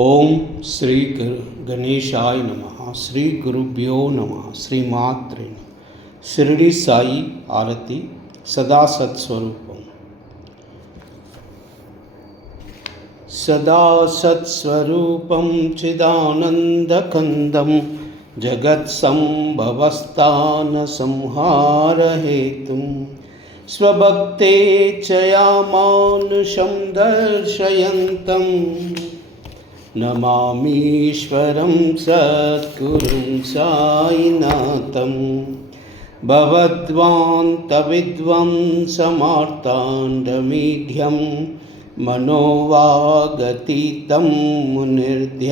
ओम श्री गणेशाय नमः। श्री गुरुभ्यो नमः। श्रीमात्रे नमः। शिरडी साई आरती सदा सत्स्वरूपम। सदा सत्स्वरूपम चिदानंदकंदम जगत्संभवस्थान संहार हेतुम स्वभक्ते चया मानुषं दर्शयन्तम् नमामीश्वरं सद्गुरुं साईनाथं भवद्वान्तविद्वंसमार्ताण्डमीढ्यं मनोवागतीतं मुनिर्ध्यानगम्यं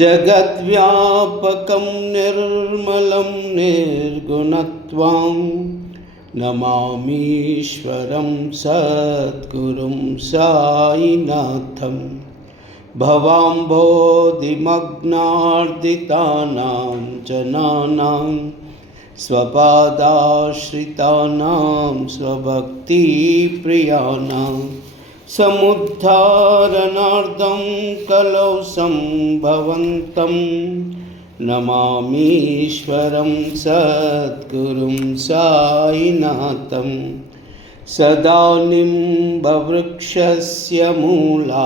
जगद्व्यापकं निर्मलं निर्गुणत्वं नमामीश्वरं सद्गुरुं साईनाथं भवाम्भोधिमग्नार्दितानां जनानां स्वपादाश्रितानां स्वभक्तिप्रियाणां समुद्धारणार्थं कलौ सम्भवन्तं नमामीश्वरं सद्गुरुं साईनाथं सदा निम्बवृक्षस्य मूलादिवासात्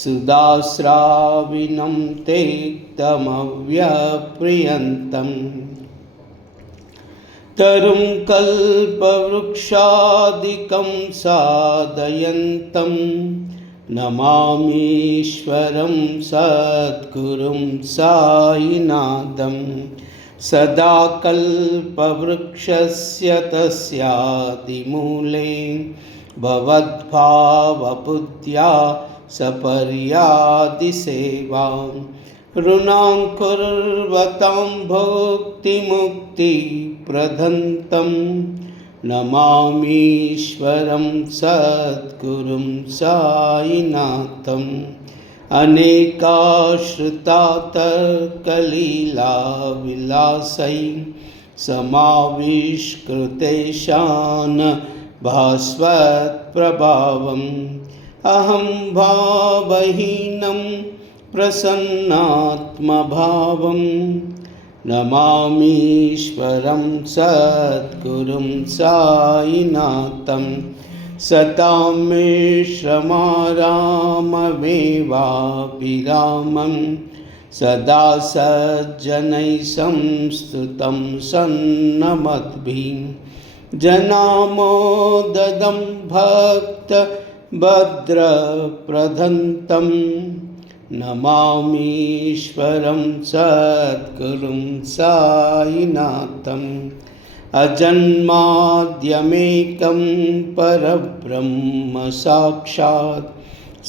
सुधास्राविनं तेक्तमव्यप्रियन्तं तरुं कल्पवृक्षादिकं साधयन्तं नमामीश्वरं सद्गुरुं साईनाथं सदा कल्पवृक्षस्य तस्यादिमूले भवद्भावबुद्ध्या सपर्यादिसेवां ऋणां कुर्वतां भुक्तिमुक्तिप्रदन्तं नमामीश्वरं सद्गुरुं साईनाथं अनेकाश्रितातर्कलीलाविलासै समाविष्कृतेशान भास्वत्प्रभावम् अहं भावहीनं प्रसन्नात्मभावं नमामीश्वरं सद्गुरुं साईनाथं सतां मिश्रमाराममेवाभिरामं सदा सज्जनैः संस्तुतं सन्नमद्भिः जनामोददं भक्तभद्रप्रदन्तं नमामीश्वरं सद्गुरुं साईनाथम् अजन्माद्यमेकं परब्रह्म साक्षात्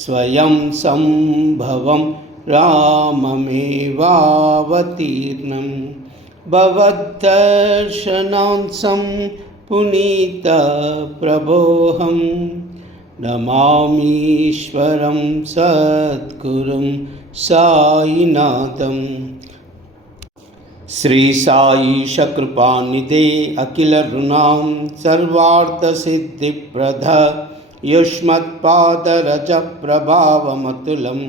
स्वयं सम्भवं राममेवावतीर्णं भवद्दर्शनान्सं पुनीतप्रभोऽहं नमामीश्वरं सद्गुरुं साईनाथम्। श्री साईश कृपानिधे अखिल ऋणां सर्वार्थसिद्धिप्रद युष्मत्पादरज प्रभावमतुलं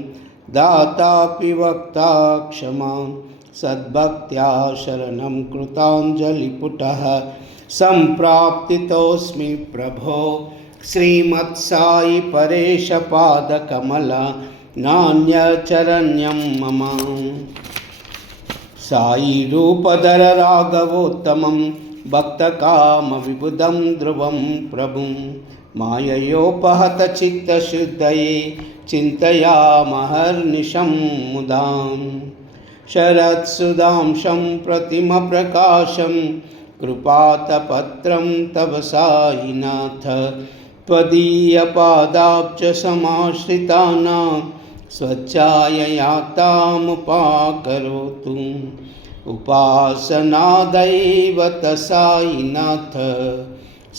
दातापि वक्ता क्षमां सद्भक्त्या शरणं कृताञ्जलिपुटः सम्प्राप्तितोऽस्मि प्रभो श्रीमत्साई परेश पादकमला नान्यचरण्यं मम साई रूपधर राघवोत्तमं भक्तकामविबुधं ध्रुवं प्रभुं माययोपहत चित्तशुद्धये चिन्तयामहर्निशं मुदां शरत्सुधांशं प्रतिमप्रकाशं कृपातपत्रं तव साईनाथ त्वदीयपादाब्जसमाश्रितानां स्वच्छाययातामुपाकरोतु उपासनादैवत साईनाथ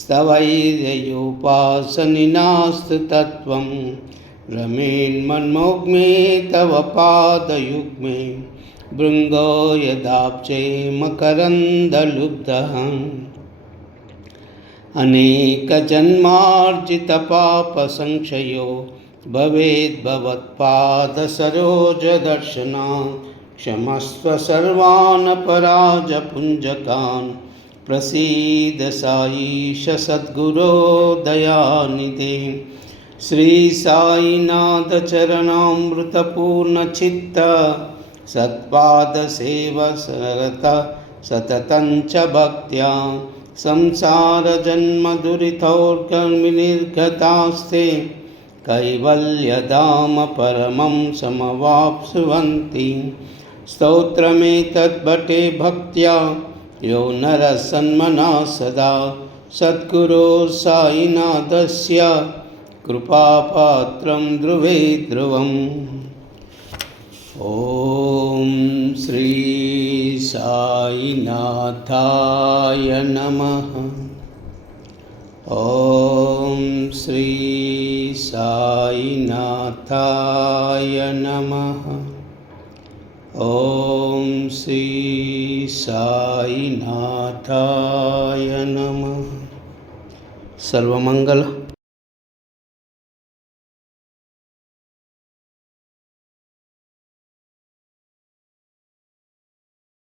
स्तवैर्योपासनिनास्तु तत्त्वं रमेन्मन्मोग्मे तव पादयुग्मे भृङ्गो यदाब्जे मकरन्दलुब्धः अनेकजन्मार्जितपापसंक्षयो भवेद्भवत्पादसरोजदर्शनात् क्षमस्व सर्वान् पराजपुञ्जकान् प्रसीद साईश सद्गुरो दयानिधे। श्री साईनाथ चरणामृतपूर्णचित्त सत्पादसेवसरता सततं च भक्त्या संसारजन्मदुरितोर्गमिर्गतास्ते कैवल्यधाम परमं समवाप्नुवन्ति। स्तोत्रमेतद्भटे भक्त्या यो नरः सन्मनः सदा सद्गुरो साईनाथस्य कृपापात्रं ध्रुवे ध्रुवम्। ॐ श्री साईनाथाय नमः। ॐ श्री साईनाथाय नमः। ॐ श्री साईनाथाय नमः। सर्वमंगल।